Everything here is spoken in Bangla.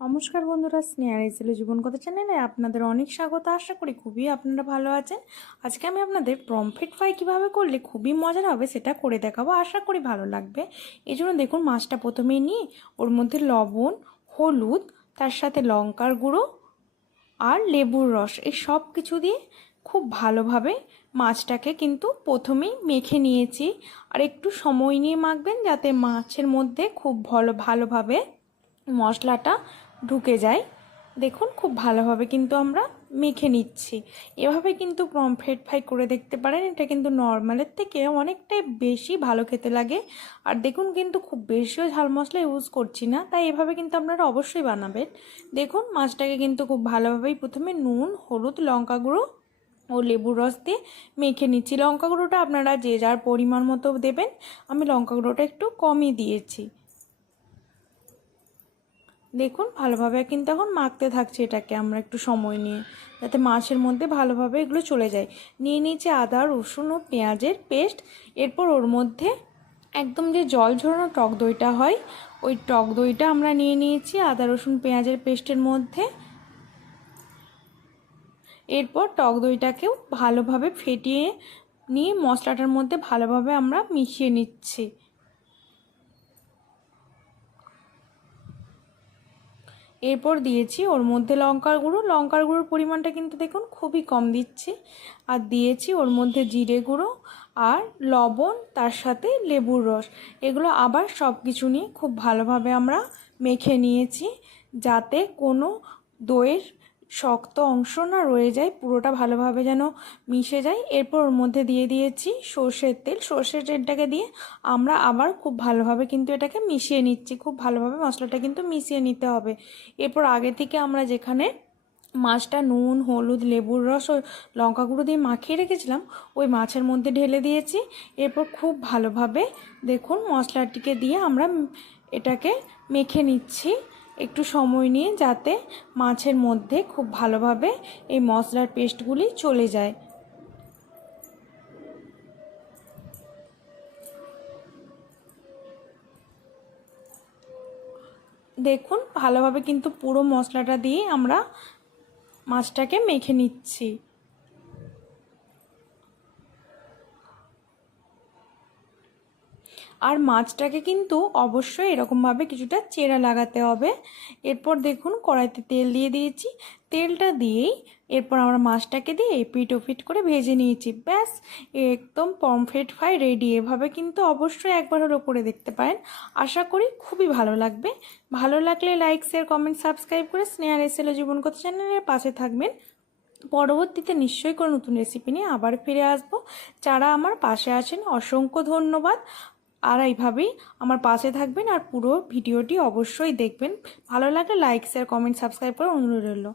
নমস্কার বন্ধুরা স্নেহার এসেছিল জীবন কথা চ্যানেলে আপনাদের অনেক স্বাগত। আশা করি খুবই আপনারা ভালো আছেন। আজকে আমি আপনাদের প্রমফিট ফ্রাই কীভাবে করলে খুবই মজার হবে সেটা করে দেখাবো। আশা করি ভালো লাগবে। এই জন্য দেখুন, মাছটা প্রথমে নিয়ে ওর মধ্যে লবণ, হলুদ, তার সাথে লঙ্কার গুঁড়ো আর লেবুর রস, এই সব কিছু দিয়ে খুব ভালোভাবে মাছটাকে কিন্তু প্রথমেই মেখে নিয়েছি। আর একটু সময় নিয়ে মাখবেন যাতে মাছের মধ্যে খুব ভালো, ভালোভাবে মশলাটা ঢুকে যায়। দেখুন, খুব ভালোভাবে কিন্তু আমরা মেখে নিচ্ছি। এভাবে কিন্তু পমফ্রেট ফ্রাই করে দেখতে পারেন, এটা কিন্তু নর্মালের থেকে অনেকটাই বেশি ভালো খেতে লাগে। আর দেখুন কিন্তু খুব বেশিও ঝাল মশলা ইউজ করছি না, তাই এভাবে কিন্তু আপনারা অবশ্যই বানাবেন। দেখুন, মাছটাকে কিন্তু খুব ভালোভাবেই প্রথমে নুন, হলুদ, লঙ্কা গুঁড়ো ও লেবুর রস দিয়ে মেখে নিচ্ছি। লঙ্কা গুঁড়োটা আপনারা যে যার পরিমাণ মতো দেবেন, আমি লঙ্কা গুঁড়োটা একটু কমই দিয়েছি। দেখুন, ভালোভাবে কিন্তু এখন মাখতে থাকছে এটাকে, আমরা একটু সময় নিয়ে, যাতে মাছের মধ্যে ভালোভাবে এগুলো চলে যায়। নিয়ে নিয়েছি আদা, রসুন ও পেঁয়াজের পেস্ট। এরপর ওর মধ্যে একদম যে জল ঝরানো টক দইটা হয়, ওই টক দইটা আমরা নিয়ে নিয়েছি আদা, রসুন, পেঁয়াজের পেস্টের মধ্যে। এরপর টক দইটাকেও ভালোভাবে ফেটিয়ে নিয়ে মশলাটার মধ্যে ভালোভাবে আমরা মিশিয়ে নিচ্ছি। এরপর দিয়েছি ওর মধ্যে লঙ্কার গুঁড়ো। লঙ্কার গুঁড়োর পরিমাণটা কিন্তু দেখুন খুবই কম দিচ্ছি। আর দিয়েছি ওর মধ্যে জিরে গুঁড়ো আর লবণ, তার সাথে লেবুর রস। এগুলো আবার সব কিছু নিয়ে খুব ভালোভাবে আমরা মেখে নিয়েছি যাতে কোনো দইয়ের শক্ত অংশ না রয়ে যায়, পুরোটা ভালোভাবে যেন মিশে যায়। এরপর ওর মধ্যে দিয়ে দিয়েছি সর্ষের তেল। সর্ষের তেলটাকে দিয়ে আমরা আবার খুব ভালোভাবে কিন্তু এটাকে মিশিয়ে নিচ্ছি। খুব ভালোভাবে মশলাটা কিন্তু মিশিয়ে নিতে হবে। এরপর আগে থেকে আমরা যেখানে মাছটা নুন, হলুদ, লেবুর রস ও লঙ্কা গুঁড়ো দিয়ে মাখিয়ে রেখেছিলাম, ওই মাছের মধ্যে ঢেলে দিয়েছি। এরপর খুব ভালোভাবে দেখুন মশলাটিকে দিয়ে আমরা এটাকে মেখে নিচ্ছি। একটু সময় নিয়ে যাতে মাছের মধ্যে খুব ভালোভাবে এই মশলার পেস্টগুলি চলে যায়। দেখুন, ভালোভাবে কিন্তু পুরো মশলাটা দিয়ে আমরা মাছটাকে মেখে নিচ্ছি। আর মাছটাকে কিন্তু অবশ্যই এরকমভাবে কিছুটা চেরা লাগাতে হবে। এরপর দেখুন কড়াইতে তেল দিয়ে দিয়েছি। তেলটা দিয়েই এরপর আমরা মাছটাকে দিয়ে এপিট ওপিট করে ভেজে নিয়েছি। ব্যাস, একদম পমফ্রেট ফ্রাই রেডি। এভাবে কিন্তু অবশ্যই একবার হলো করে দেখতে পারেন। আশা করি খুবই ভালো লাগবে। ভালো লাগলে লাইক শেয়ার কমেন্ট সাবস্ক্রাইব করে স্নেহার এসেলো জীবন কথা চ্যানেলের পাশে থাকবেন। পরবর্তীতে নিশ্চয়ই কোনো নতুন রেসিপি নিয়ে আবার ফিরে আসব। যারা আমার পাশে আছেন, অসংখ্য ধন্যবাদ। আর এইভাবেই আমার পাশে থাকবেন আর পুরো ভিডিওটি অবশ্যই দেখবেন। ভালো লাগলে লাইক শেয়ার কমেন্ট সাবস্ক্রাইব করে অনুরোধ রইল।